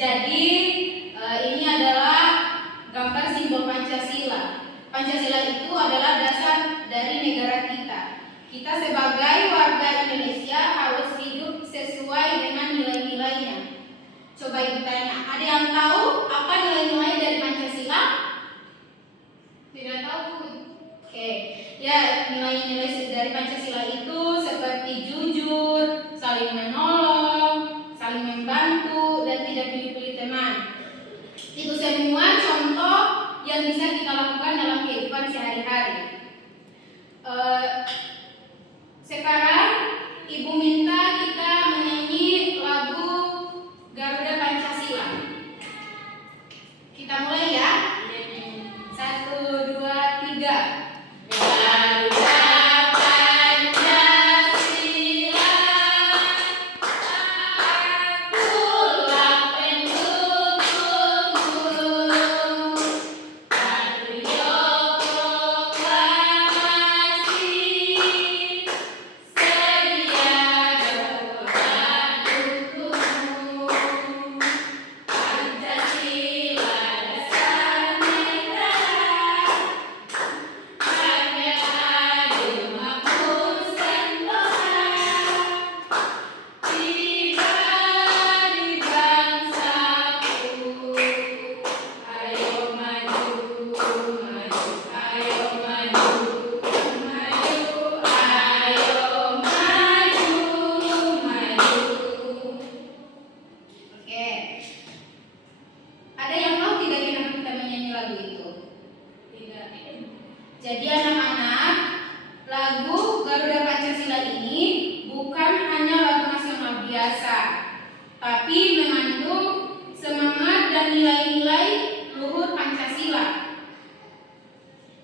Jadi ini adalah gambar simbol Pancasila. Pancasila itu adalah dasar dari negara kita. Kita sebagai warga Indonesia harus hidup sesuai dengan nilai-nilainya. Coba ibu tanya, ada yang tahu apa nilai-nilai dari Pancasila? Tidak tahu. Oke, ya nilai-nilai dari Pancasila itu seperti jujur, saling menolong, saling membantu, dan tidak pilih-pilih teman. Itu semua contoh yang bisa kita lakukan dalam kehidupan sehari-hari. Sekarang ibu minta kita menyanyi lagu Garuda Pancasila. Kita mulai ya. 1, 2, 3. Jadi anak-anak, lagu Garuda Pancasila ini bukan hanya lagu nasional biasa, tapi mengandung semangat dan nilai-nilai luhur Pancasila.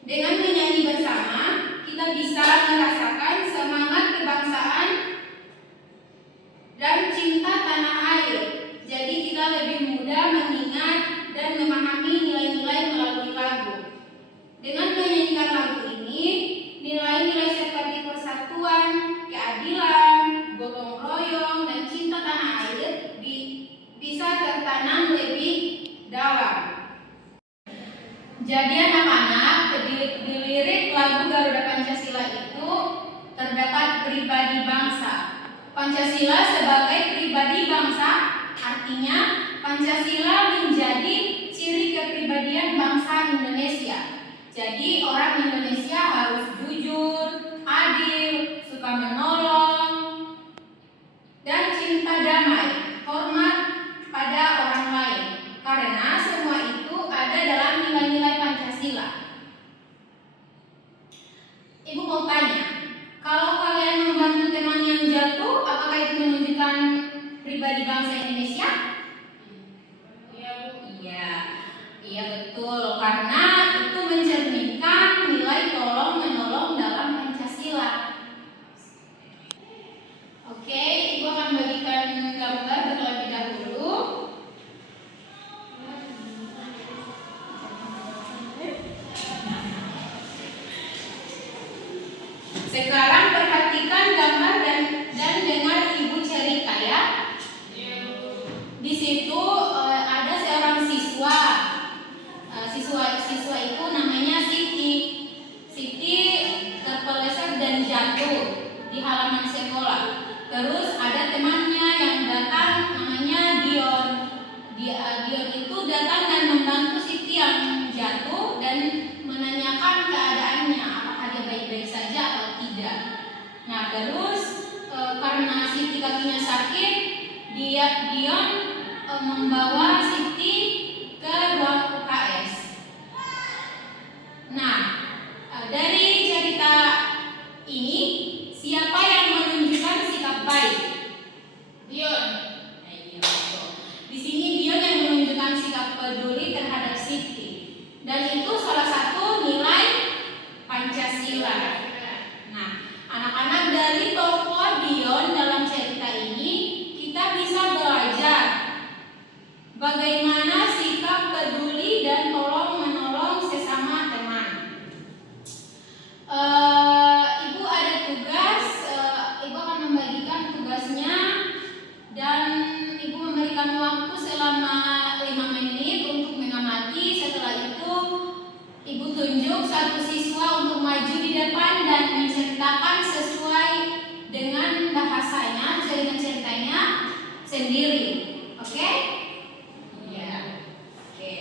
Dengan menyanyi bersama, kita bisa merasakan semangat kebangsaan dan cinta tanah air. Jadi kita lebih mudah mengingat dan memahami nilai-nilai melalui lagu. Dengan menyanyikan lagu ini, nilai-nilai seperti persatuan, keadilan, gotong royong, dan cinta tanah air bisa tertanam lebih dalam. Jadi anak-anak, di lirik lagu Garuda Pancasila itu terdapat pribadi bangsa. Pancasila sebagai pribadi bangsa, artinya Pancasila menjadi ciri kepribadian bangsa Indonesia. Jadi orang Indonesia harus jujur, adil, suka menolong, dan cinta damai, hormat pada orang lain. Karena semua itu ada dalam nilai-nilai Pancasila. Ibu mau tanya, kalau kalian membantu teman yang jatuh, apakah itu menunjukkan pribadi bangsa Indonesia? Iya, Bu. Iya betul. Karena itu mencerminkan nilai tolong menolong dalam Pancasila. Oke, Ibu akan bagikan gambar terlebih dahulu. Sekarang perhatikan gambar dan dengar Ibu cerita ya. Di situ ada seorang siswa. Siswa itu namanya Siti. Siti terpeleset dan jatuh di halaman sekolah. Terus ada temannya yang datang, namanya Dion. Dion itu datang dan membantu Siti yang jatuh dan menanyakan keadaannya, apakah dia baik-baik saja atau tidak. Nah terus karena Siti kakinya sakit, Dion membawa Siti ke ruang UKS. Nah, dari cerita ini, siapa yang menunjukkan sikap baik? Dion. Di sini Dion yang menunjukkan sikap peduli terhadap Siti. Dan itu salah satu nilai Pancasila. Nah, anak-anak, dari tokoh Dion dalam cerita ini, kita bisa belajar bagaimana sikap peduli dan tolong menolong sesama teman. Ibu ada tugas, Ibu akan membagikan tugasnya dan Ibu memberikan waktu selama 5 menit untuk mengamati. Setelah itu Ibu tunjuk satu siswa untuk maju di depan dan menceritakan sesuai dengan bahasanya, dengan ceritanya sendiri. Oke? Iya. Oke.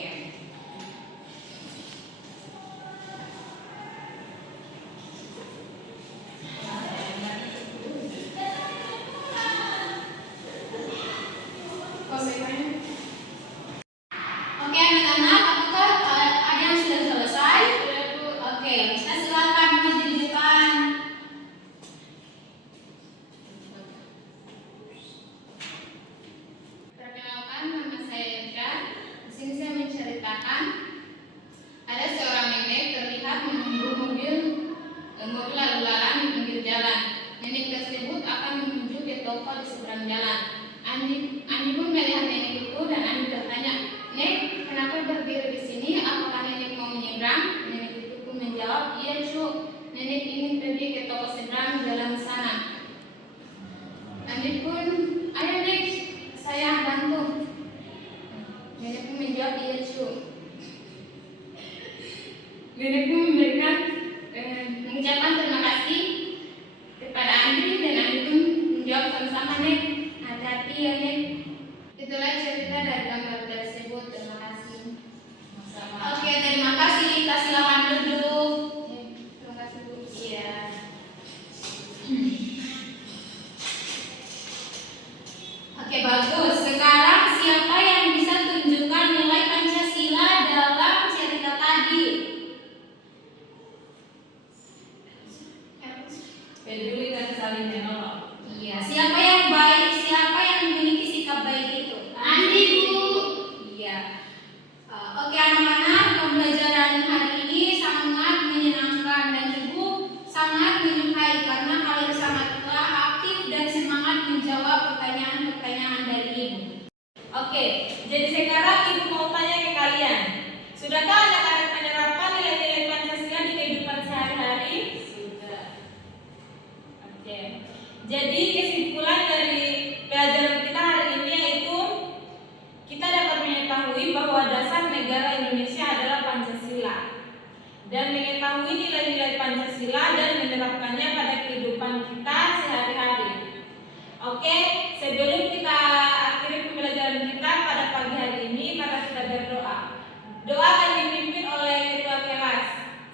Oke anak-anak, apakah ada yang sudah selesai? Sudah, Bu. Oke, kita silakan maju di depan. Perkenalkan, nama saya Edra. Di sini saya menceritakan ada seorang nenek terlihat menunggu mobil lalu lalang di pinggir jalan. Nenek tersebut akan menuju ke toko di seberang jalan. Andi pun melihat nenek itu dan Andi bertanya, "Nek, kenapa berdiri di sini? Apakah nenek mau menyeberang?" Nenek itu pun menjawab, "Iya, Cu. Nenek ingin pergi ke toko seberang jalan sana." Andi pun, "Ayo, Nek, saya bantu." Nenek pun menjawab, "Iya, Cu." Nenek pun memberikan mengucapkan terima kasih kepada Andi dan Andi pun menjawab sama-sama, "Nek, hati-hati ya, Nek." Itulah cerita dari gambar tersebut. Terima kasih. Oke, terima kasih. Kita silakan duduk. Terima kasih, Bu. Iya. Oke, bagus. Sekarang siapa yang bisa tunjukkan nilai Pancasila dalam cerita tadi? Peduli dan saling menolong. Iya. Siapa yang baik? Siapa yang memiliki sikap baik itu? Andi, Bu. Iya. Oke anak-anak, pembelajaran hari ini sangat menyenangkan dan Ibu sangat menyukai karena kalian sangatlah aktif dan semangat menjawab pertanyaan-pertanyaan dari Ibu. Oke, jadi sekarang Ibu mau tanya ke kalian. Sudahkah anak-anak menerapkan nilai-nilai Pancasila di kehidupan sehari-hari? Sudah. Oke. Jadi kesimpulan dari pelajaran kita hari ini yaitu kita dapat mengetahui bahwa dasar negara Indonesia adalah Pancasila dan mengetahui nilai-nilai Pancasila dan menerapkannya pada kehidupan kita sehari-hari. Oke, sebelum kita akhiri pembelajaran kita pada pagi hari ini, maka kita berdoa. Doa akan dipimpin oleh ketua kelas.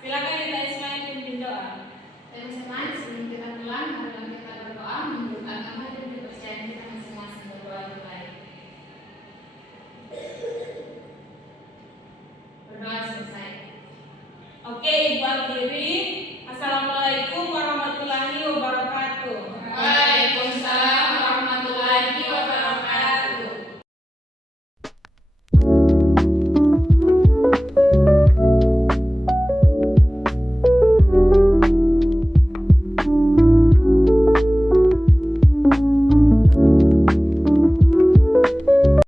Silakan Lita Ismail pimpin doa. Teman-teman, sebelum kita pulang, marilah kita berdoa menurut agama dan kepercayaan kita masing-masing. Berdoa dimulai. Berdoa selesai. Oke, Ibu akhiri.